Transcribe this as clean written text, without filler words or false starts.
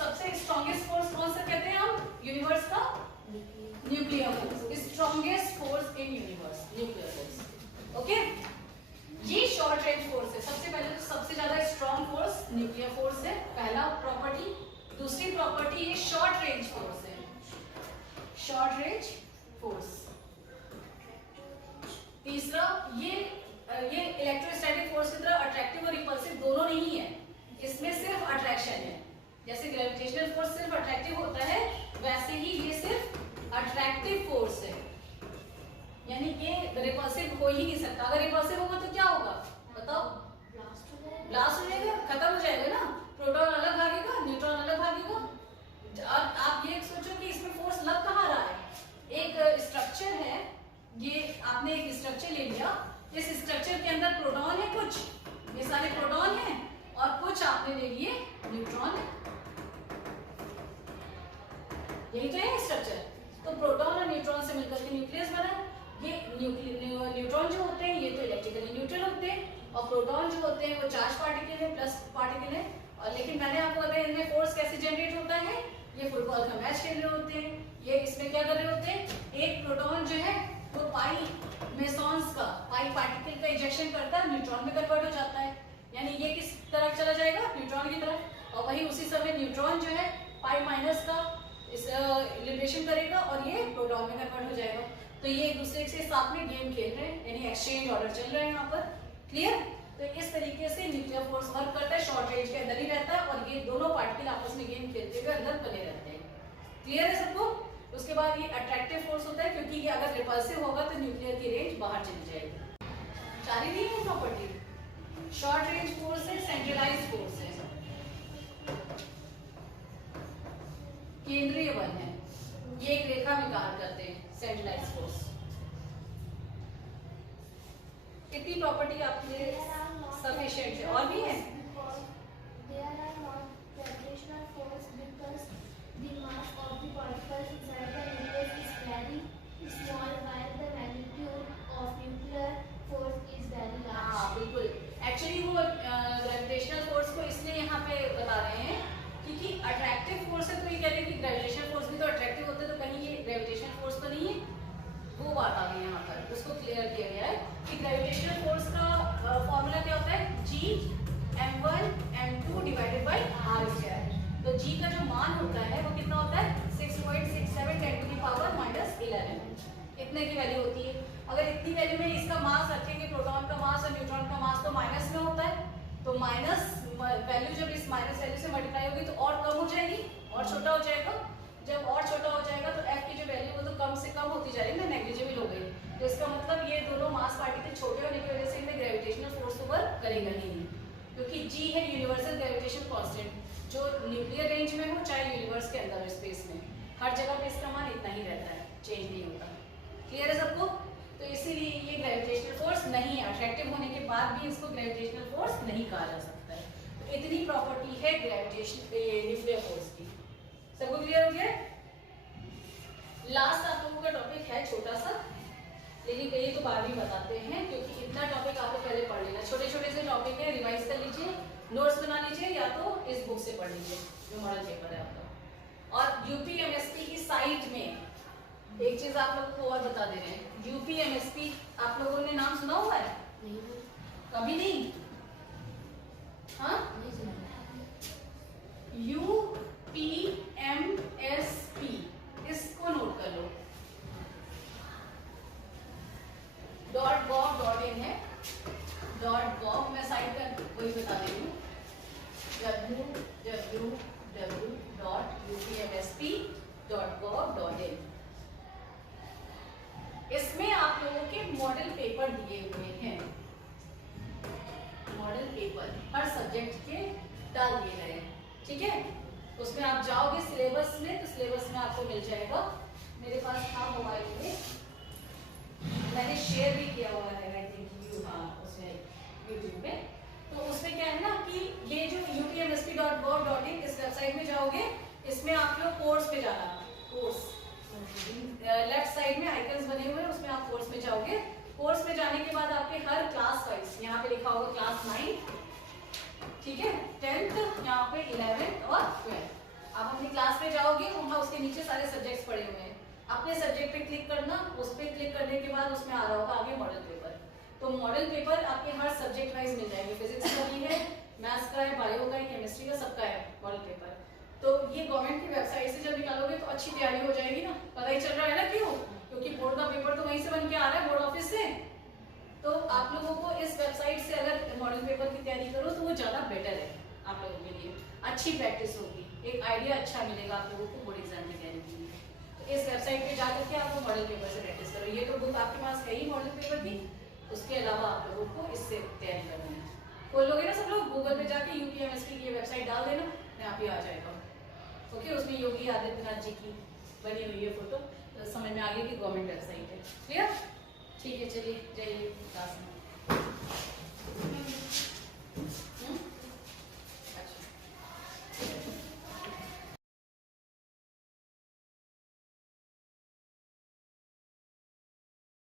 सबसे strongest force कौन सा कहते हैं हम यूनिवर्स का? Nuclear force, strongest force in universe, nuclear force. Okay, ये शॉर्ट रेंज फोर्स है। सबसे पहले तो सबसे ज्यादा स्ट्रॉन्ग फोर्स न्यूक्लियर फोर्स है, पहला प्रॉपर्टी। दूसरी प्रॉपर्टी ये शॉर्ट रेंज फोर्स है, शॉर्ट रेंज फोर्स। तीसरा ये इलेक्ट्रोस्टैटिक फोर्स की तरह अट्रैक्टिव और रिपल्सिव दोनों नहीं है, इसमें सिर्फ अट्रैक्शन है। जैसे ग्रेविटेशनल फोर्स सिर्फ अट्रैक्टिव होता है, वैसे ही ये सिर्फ अट्रैक्टिव फोर्स है, यानी कि रिपल्सिव हो ही नहीं सकता। अगर रिपल्सिव होगा तो क्या होगा बताओ? ब्लास्ट हो जाएगा, खत्म हो जाएगा ना। प्रोटॉन अलग भागेगा, न्यूट्रॉन अलग भागेगा। अब आप ये सोचो कि इसमें फोर्स लग कहाँ रहा है? एक स्ट्रक्चर है, ये आपने एक स्ट्रक्चर ले लिया, इस स्ट्रक्चर के अंदर प्रोटॉन है, कुछ ये सारे प्रोटॉन है, और कुछ आपने ले लिए न्यूट्रॉन है। यही तो है स्ट्रक्चर। तो प्रोटॉन और न्यूट्रॉन से मिलकर के न्यूक्लियस बना। ये न्यूट्रॉन जो होते हैं ये तो इलेक्ट्रिकली न्यूट्रल होते हैं, और प्रोटॉन जो होते हैं वो चार्ज पार्टिकल है, प्लस पार्टिकल है। और लेकिन मैंने आपको बताया इनमें फोर्स कैसे जनरेट होता है। ये फुटबॉल का मैच खेल रहे होते हैं, ये इसमें क्या कर रहे होते हैं, एक प्रोटॉन जो है वो पाई मेसॉन्स का, पाई पार्टिकल का इजेक्शन करता है, न्यूट्रॉन में कन्वर्ट हो जाता है, यानी ये किस तरफ चला जाएगा? न्यूट्रॉन की तरफ। और वही उसी समय न्यूट्रॉन जो है पाई माइनस का लिबरेशन करेगा और ये प्रोटॉन में कन्वर्ट हो जाएगा। तो ये एक दूसरे के साथ में गेम खेल रहे हैं, यानी एक्सचेंज ऑर्डर चल रहे हैं यहाँ पर। क्लियर? तो इस तरीके से न्यूक्लियर फोर्स वर्क करता है, शॉर्ट रेंज के अंदर ही रहता है, और ये दोनों पार्टिकल आपस में गेम खेलते हुए अंदर बने रहते हैं। क्लियर है सबको? उसके बाद ये अट्रैक्टिव फोर्स होता है, क्योंकि ये अगर रिपल्सिव होगा तो न्यूक्लियर की रेंज बाहर चली जाएगी। चारी दी है प्रॉपर्टी। शॉर्ट रेंज फोर्स है, सेंट्रलाइज्ड फोर्स है, केंद्रीय बल है, ये एक रेखा में कार्य करते हैं, सेंट्रलाइज्ड फोर्स। कितनी प्रॉपर्टी आपके लिए सफिशिएंट है? और भी है? The mass of the particles inside the nucleus is very small while the magnitude of nuclear force is very large. हाँ बिल्कुल। एक्चुअली वो ग्रेविटेशनल फोर्स को इसलिए यहाँ पे बता रहे हैं क्योंकि अट्रैक्टिव फोर्स है, तो ये कह रहे हैं कि ग्रेविटेशनल फोर्स भी तो अट्रैक्टिव होता है, तो कहीं ये ग्रेविटेशनल फोर्स तो नहीं है। वो बात आ गई यहाँ पर, उसको क्लियर किया गया है कि ग्रेविटेशनल फोर्स का फॉर्मूला क्या होता है? G(m1m2) divided by r²। तो G का जो मान होता है वो कितना होता है? 6.67 10⁻⁻11 इतने की वैल्यू होती है। अगर इतनी वैल्यू में इसका मास रखेंगे, प्रोटॉन का मास और न्यूट्रॉन का मास तो माइनस में होता है, तो माइनस वैल्यू जब इस माइनस वैल्यू से मल्टीप्लाई होगी तो और कम हो जाएगी, और छोटा हो जाएगा। जब और छोटा हो जाएगा तो F की जो वैल्यू वो तो कम से कम होती जा रही है, नेग्लिजिबल हो गई। तो इसका मतलब ये दोनों मास पार्टिकल छोटे होने की वजह से इनमें ग्रेविटेशनल फोर्स तो वर्क करेगा ही नहीं, क्योंकि G है यूनिवर्सल ग्रेविटेशन कांस्टेंट, जो न्यूक्लियर रेंज में हो चाहे यूनिवर्स के अंदर स्पेस में, हर जगह पे इसका मान इतना ही रहता है, चेंज नहीं होता। क्लियर है सबको? तो इसीलिए ये ग्रेविटेशनल फोर्स नहीं है, अट्रैक्टिव होने के बाद भी इसको ग्रेविटेशनल फोर्स नहीं कहा जा सकता है। तो इतनी प्रॉपर्टी है ग्रेविटेशन न्यूक्लियर फोर्स की। सबको क्लियर हो गया? लास्ट आप लोगों का टॉपिक है छोटा सा, लेकिन कहीं तो बाद ही बताते हैं, क्योंकि इतना टॉपिक आपको पहले पढ़ लेना। छोटे छोटे से टॉपिक है, रिवाइज कर लीजिए, नोट्स बना लीजिए, या तो इस बुक से पढ़ लीजिए जो मॉडल पेपर है आपका। और यूपीएमएसपी की साइट में एक चीज आप लोगों को और बता दे रहे हैं, यूपीएमएसपी आप लोगों ने नाम सुना हुआ है? नहीं, कभी नहीं? हाँ, नहीं सुना। यूपीएमएसपी, इसको नोट कर लो। .gov.in है, .gov मैं साइट का वही बता दे रही हूँ, www.upmsp.gov.in। इसमें आप लोगों के मॉडल पेपर दिए हुए हैं, मॉडल पेपर हर सब्जेक्ट के डाल दिए गए हैं, ठीक है? उसमें आप जाओगे सिलेबस में, तो सिलेबस में आपको मिल जाएगा। मेरे पास था मोबाइल में, मैंने शेयर भी किया हुआ है, आई थिंक उसमें यूट्यूब पे। तो उसमें क्या है ना कि ये जो upmsp.gov.in इस वेबसाइट में जाओगे, इसमें आप लोग कोर्स पे जाना, कोर्स लेफ्ट साइड में आइकन्स बने हुए हैं, उसमें आप कोर्स में जाओगे। कोर्स में जाने के बाद आपके हर क्लास वाइज यहाँ पे लिखा होगा क्लास 9, ठीक है, 10th, यहाँ पे 11th और 12th, आप अपनी क्लास में जाओगे, वहाँ उसके नीचे सारे सब्जेक्ट्स पड़े हुए हैं, अपने सब्जेक्ट पे क्लिक करना, उस पर क्लिक करने के बाद उसमें आ रहा होगा आगे मॉडल पेपर। तो मॉडल पेपर आपके हर सब्जेक्ट वाइज मिल जाएंगे, फिजिक्स का भी है, मैथ्स का है, बायो का है, केमिस्ट्री का, सबका है मॉडल पेपर। तो ये गवर्नमेंट की वेबसाइट से जब निकालोगे तो अच्छी तैयारी हो जाएगी ना, पता ही चल रहा है ना क्यों, क्योंकि बोर्ड का पेपर तो वहीं से बन के आ रहा है, बोर्ड ऑफिस से। तो आप लोगों को इस वेबसाइट से अगर मॉडल पेपर की तैयारी करो तो वो ज़्यादा बेटर है आप लोगों के लिए, अच्छी प्रैक्टिस होगी, एक आइडिया अच्छा मिलेगा आप लोगों को बोर्ड एग्जाम की तैयारी के लिए। तो इस वेबसाइट पे जाकर के आप मॉडल पेपर से प्रैक्टिस करो। ये तो बुक आपके पास है ही मॉडल पेपर की, उसके अलावा आप लोगों को इससे तैयारी करनी है। खोलोगे ना सब लोग, गूगल पे जाके यूपीएमएससी की ये वेबसाइट डाल देना, यहाँ पे आ जाएगा। ओके, उसमें योगी आदित्यनाथ जी की बनी हुई है फोटो, तो समझ में आ गई कि गवर्नमेंट वेबसाइट है। क्लियर? ठीक है, चलिए जाइए क्लास में।